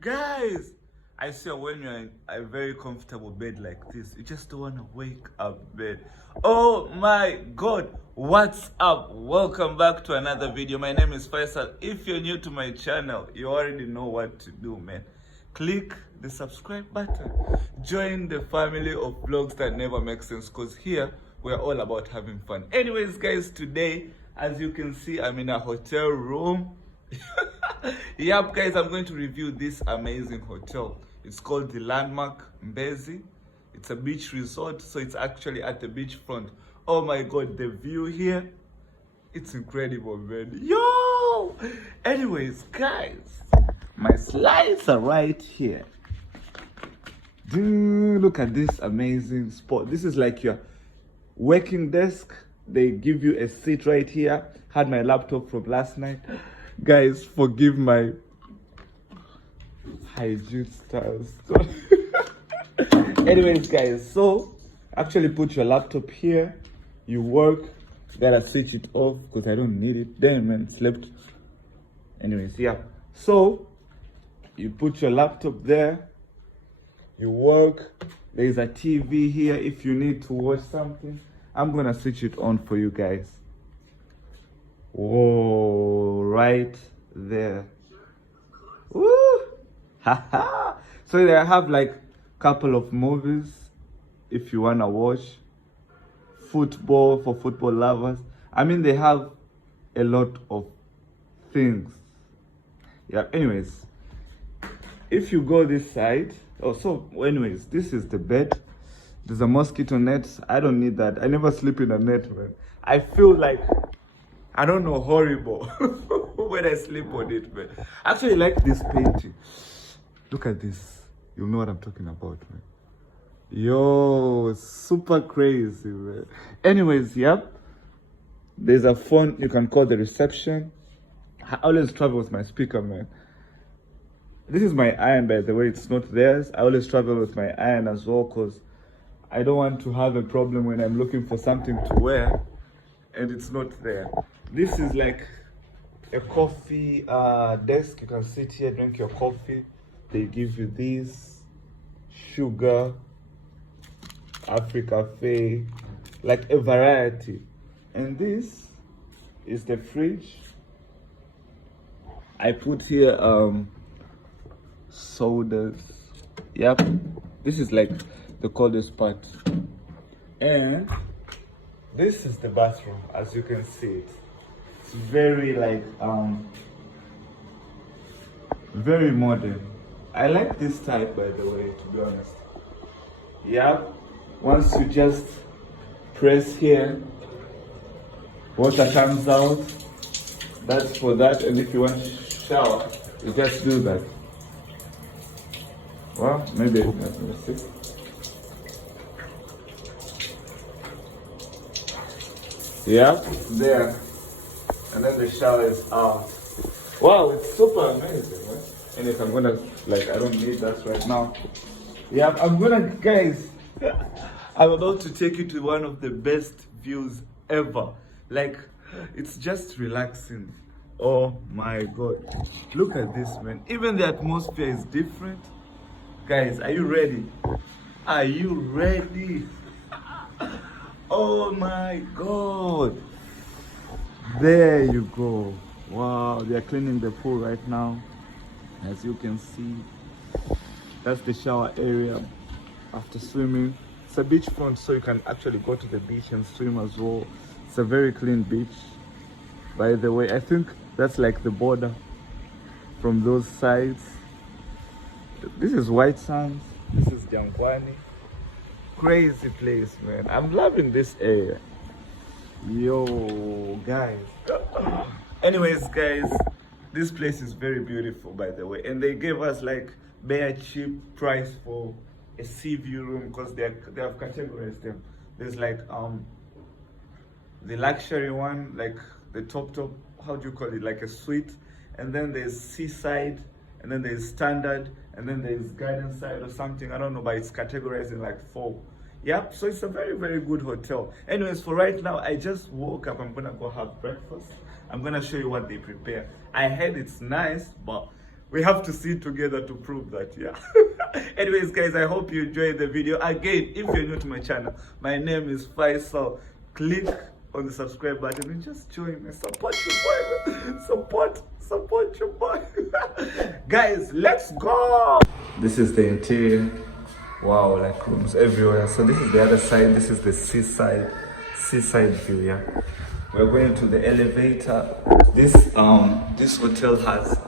Guys, I swear when you're in a very comfortable bed like this, you just don't want to wake up bed. Oh my God, what's up? Welcome back to another video. My name is Faisal. If you're new to my channel, you already know what to do, man. Click the subscribe button. Join the family of vlogs that never make sense, because here we're all about having fun. Anyways, guys, today, as you can see, I'm in a hotel room. Yep, guys, I'm going to review this amazing hotel. It's called the Landmark Mbezi. It's a beach resort, so it's actually at the beachfront. Oh my God, the view here, it's incredible, man. Yo! Anyways, guys, my slides are right here. Dude, look at this amazing spot. This is like your working desk. They give you a seat right here. Had my laptop from last night. Guys, forgive my hygiene styles. Anyways, guys, so actually put your laptop here. You work. Gotta switch it off because I don't need it. Damn, man, slept. Anyways, yeah. So you put your laptop there. You work. There's a TV here if you need to watch something. I'm gonna switch it on for you guys. Whoa, right there. Woo! Haha. So they have like a couple of movies if you wanna watch. Football for football lovers. I mean, they have a lot of things. Yeah, anyways. If you go this side, anyways, this is the bed. There's a mosquito net. I don't need that. I never sleep in a net, man. I feel like, I don't know, horrible when I sleep on it, man. I actually like this painting. Look at this. You'll know what I'm talking about, man. Yo, super crazy, man. Anyways, yep. There's a phone you can call the reception. I always travel with my speaker, man. This is my iron, by the way. It's not theirs. I always travel with my iron as well, because I don't want to have a problem when I'm looking for something to wear and it's not there. This is like a coffee desk. You can sit here, drink your coffee. They give you this sugar, Africa Cafe, like a variety. And this is the fridge. I put here sodas. Yep, this is like the coldest part. And this is the bathroom, as you can see it. It's very like very modern. I like this type, by the way, to be honest. Yep. Once you just press here, water comes out. That's for that. And if you want to shower, you just do that. Well, maybe let's see. Yeah, there. And then the shower is out. Wow, it's super amazing, right? And if I'm gonna, I don't need that right now. Yeah, guys, I'm about to take you to one of the best views ever. It's just relaxing. Oh my God. Look at this, man. Even the atmosphere is different. Guys, are you ready? Are you ready? Oh my God. There you go. Wow, they are cleaning the pool right now. As you can see, that's the shower area after swimming. It's a beachfront, so you can actually go to the beach and swim as well. It's a very clean beach, by the way. I think that's like the border from those sides. This is White Sands. This is Jangwani. Crazy place, man. I'm loving this area. Yo, guys. Anyways, guys, this place is very beautiful, by the way. And they gave us like bare cheap price for a sea view room, because they have categorized them. There's like the luxury one, like the top, how do you call it? Like a suite. And then there's seaside, and then there's standard, and then there's garden side or something. I don't know, but it's categorized in like 4. Yep, so it's a very, very good hotel. Anyways, for right now, I just woke up. I'm gonna go have breakfast. I'm gonna show you what they prepare. I heard it's nice, but We have to see together to prove that, yeah. Anyways, guys, I hope you enjoyed the video. Again, if you're new to my channel, my name is Faisal. Click on the subscribe button and just join me. Support your boy. Support your boy. Guys, let's go. This is the interior. Wow, like rooms everywhere. So this is the other side. This is the seaside view, yeah. We're going to the elevator. This hotel has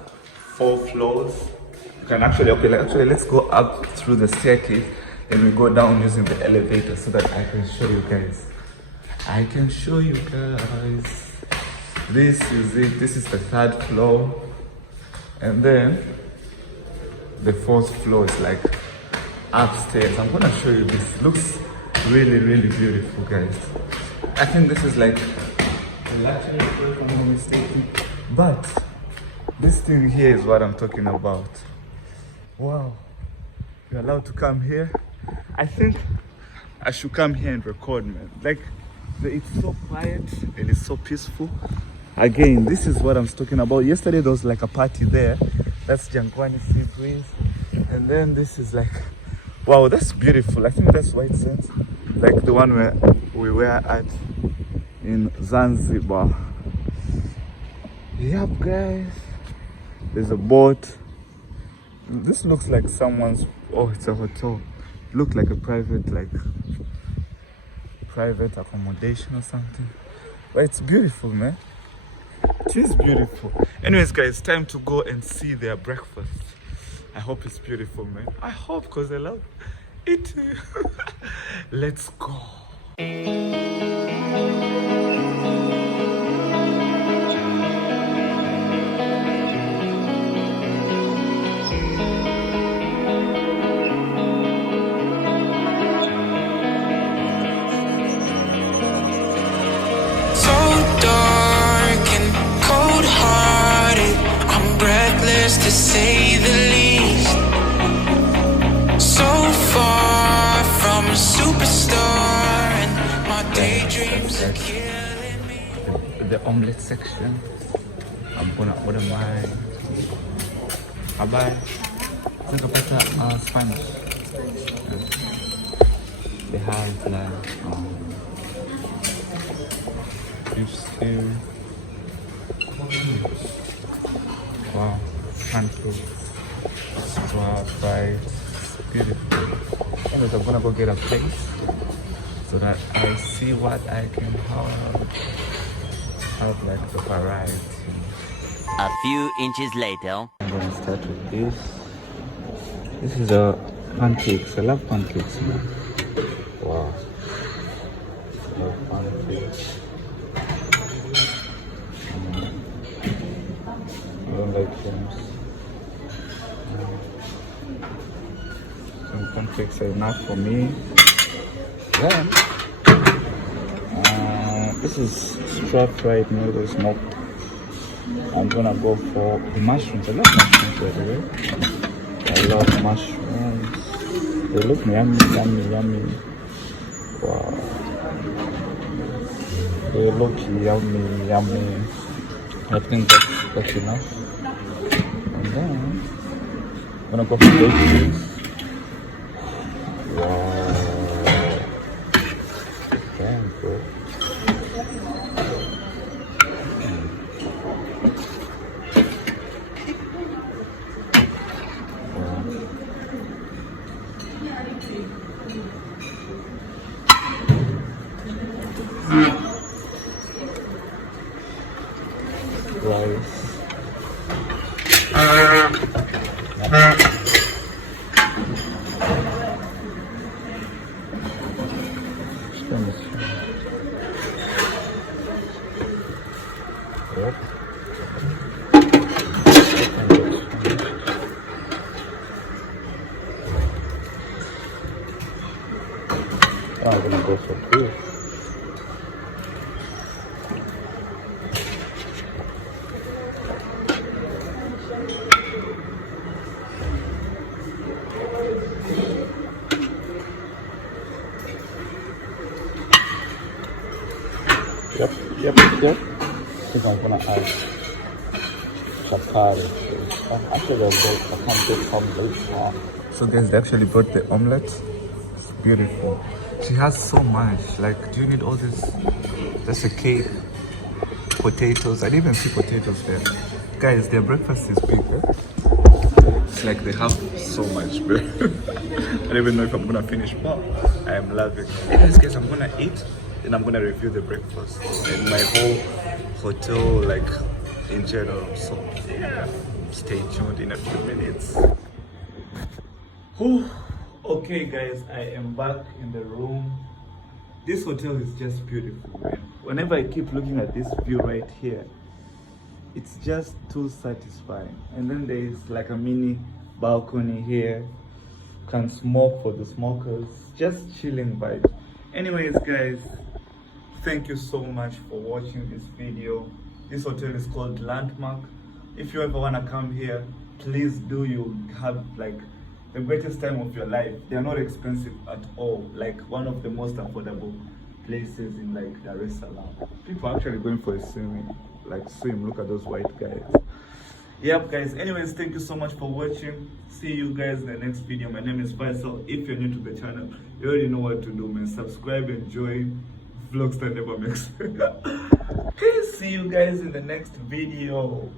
4 floors. You can actually let's go up through the staircase and we go down using the elevator so that I can show you guys. This is it. This is the 3rd floor, and then the 4th floor is like upstairs. I'm gonna show you this. Looks really beautiful, guys. I think this is like a luxury floor if I'm not mistaken, but this thing here is what I'm talking about. Wow, you're allowed to come here. I think I should come here and record, man. Like, it's so quiet and it's so peaceful. Again, this is what I'm talking about. Yesterday there was like a party there. That's Jangwani Sea Breeze. And then this is like, wow, that's beautiful. I think that's White Sands, like the one where we were at in Zanzibar. Yep, guys. There's a boat. This looks like someone's, oh, it's a hotel. Look like a private accommodation or something. But it's beautiful, man. It is beautiful. Anyways, guys, time to go and see their breakfast. I hope it's beautiful, man. I hope, because I love it. Let's go. To say the least, so far from a superstar, and my daydreams are killing me. The omelette section. I'm gonna order my Habari. Tukapata Spanish. They have like beef stew. Wow. Pancakes, fried, beautiful. Anyways, I'm gonna go get a plate so that I see what I can have like the variety. A few inches later. I'm gonna start with this. This is a pancakes. I love pancakes, man. Wow. I love pancakes. I don't like jams. Some pancakes are enough for me. Then, this is stir-fried noodles. Nope. I'm gonna go for the mushrooms. I love mushrooms, by the way. I love mushrooms. They look yummy. Wow. They look yummy. I think that's enough. And then I'm gonna go for baked beans. Wow. Damn, bro. Rice. Yep. I'm gonna go for this. Yep. I think I'm gonna add chapati. After the break, I can't get omelette. So guys, they actually brought the omelette. It's beautiful. She has so much. Like, do you need all this? That's a cake. Potatoes. I didn't even see potatoes there. Guys, their breakfast is big. Eh? It's like they have so much bread. I don't even know if I'm gonna finish, but I am loving it. Anyways, guys, I'm gonna eat and I'm gonna review the breakfast and my whole hotel, like in general. So yeah, stay tuned in a few minutes. Whew. Okay, guys, I am back in the room. This hotel is just beautiful, man. Whenever I keep looking at this view right here, it's just too satisfying. And then there is like a mini balcony here. Can smoke for the smokers. Just chilling vibe. Anyways, guys, thank you so much for watching this video. This hotel is called Landmark. If you ever want to come here, please do. You have like the greatest time of your life. They are not expensive at all. Like one of the most affordable places in like Dar es Salaam. People are actually going for a swimming, like swim. Look at those white guys. Yep, guys. Anyways, thank you so much for watching. See you guys in the next video. My name is Faisal. If you're new to the channel, you already know what to do, man. Subscribe and join vlogs that never makes. Okay, see you guys in the next video.